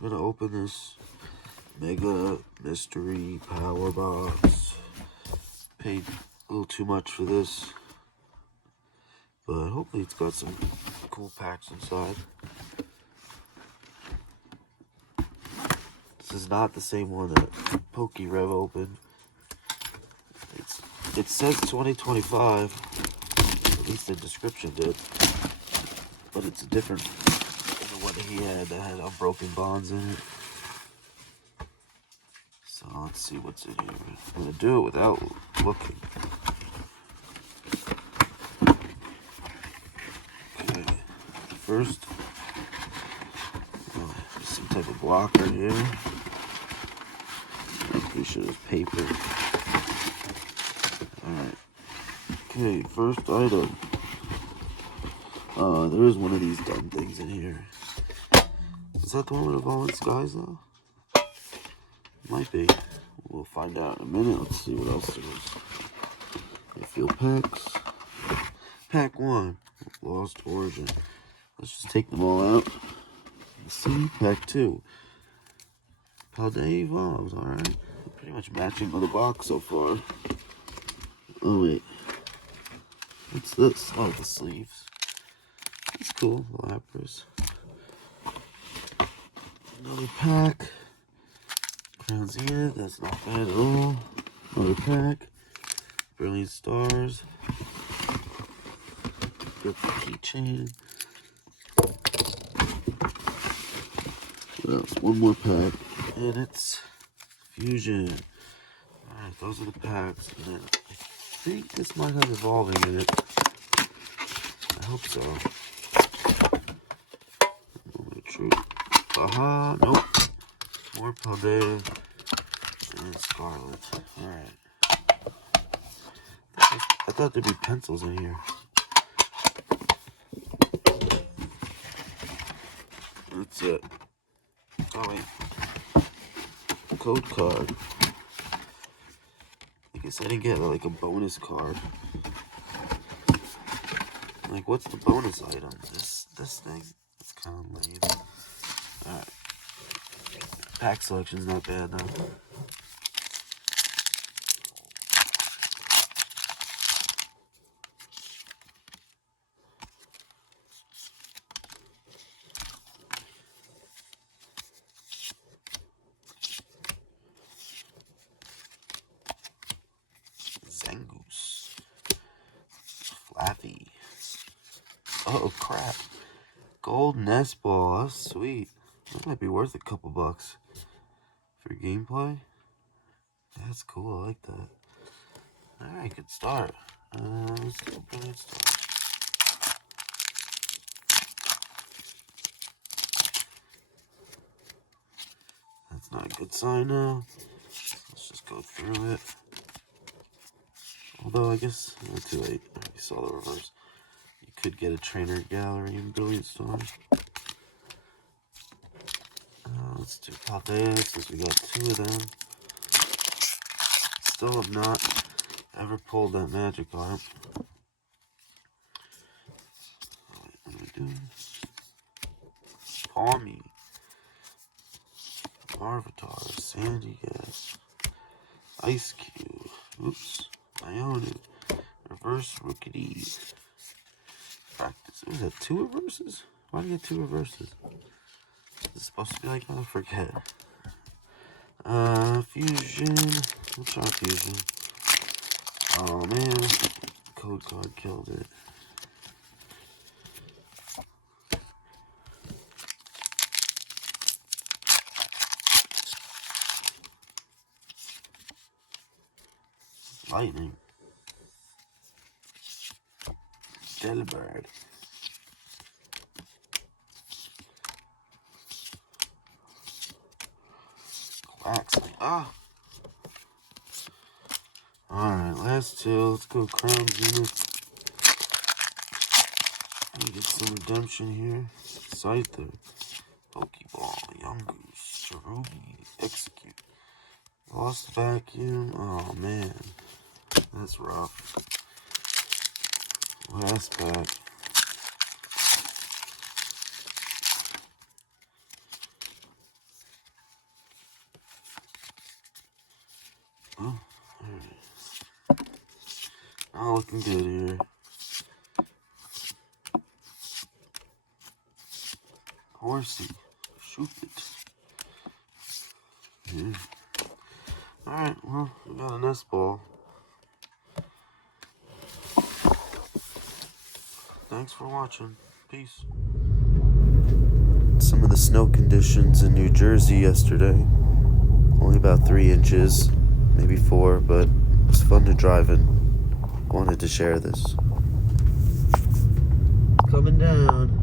I'm gonna open this Mega Mystery Power Box. Paid a little too much for this, but hopefully it's got some cool packs inside. This is not the same one that PokeRev opened. It says 2025, at least the description did, but it's different than the one he had that had Unbroken Bonds in it. So let's see what's in here. I'm gonna do it without looking. Okay, first, some type of blocker here. I'm pretty sure there's paper. Alright. Okay, first item. There is one of these dumb things in here. Is that the one with the Fallen Skies though? Might be. We'll find out in a minute. Let's see what else there is. I feel packs. Pack 1. Lost Origin. Let's just take them all out. Let's see. Pack 2. Paldea Evolves. Alright. Pretty much matching with the box so far. Oh wait. What's this? Oh, the sleeves. That's cool. Lapras. Another pack. Crown Zenith. That's not bad at all. Another pack. Brilliant Stars. Got the keychain. What else? One more pack. And it's Fusion. Alright, those are the packs. And then I think this might have Evolving in it. I hope so. True. Aha, nope. More Paldea and Scarlet. Alright. I thought there'd be pencils in here. That's it. Oh wait. Code card. I guess I didn't get like a bonus card. Like, what's the bonus item? This thing? It's kind of lame. Alright. Pack selection's not bad though. Zangoose. Flappy. Oh crap. Gold nest ball. That's sweet. That might be worth a couple bucks for gameplay. That's cool. I like that. Alright, good start. Let's do a brilliant start. That's not a good sign now. Let's just go through it. Although I guess not too late. You saw the reverse. You could get a trainer gallery in Brilliant Storm. Let's do Paldea since we got 2 of them. Still have not ever pulled that Magikarp. Alright, what do we do? Palmy. Larvitar. Sandygast. Ice Cube. Oops. Ionu. Reverse Rookity. Practice. Was that 2 reverses? Why do you get 2 reverses? Is it supposed to be like that? I forget. Fusion. Let's try Fusion. Oh man. Code card killed it. Lightning. Delibird. Quaxley. Ah! Alright, last 2. Let's go Crown Zenith. Get some redemption here. Scyther. Pokeball. Yungoos. Cherubi. Execute. Lost Vacuum. Oh man. That's rough. Last pack. Oh, there it is. Not looking good here. Horsey, shoot it. Yeah. Alright, well, we got a nest ball. Thanks for watching. Peace. Some of the snow conditions in New Jersey yesterday. Only about 3 inches, maybe 4, but it was fun to drive in. Wanted to share this. Coming down.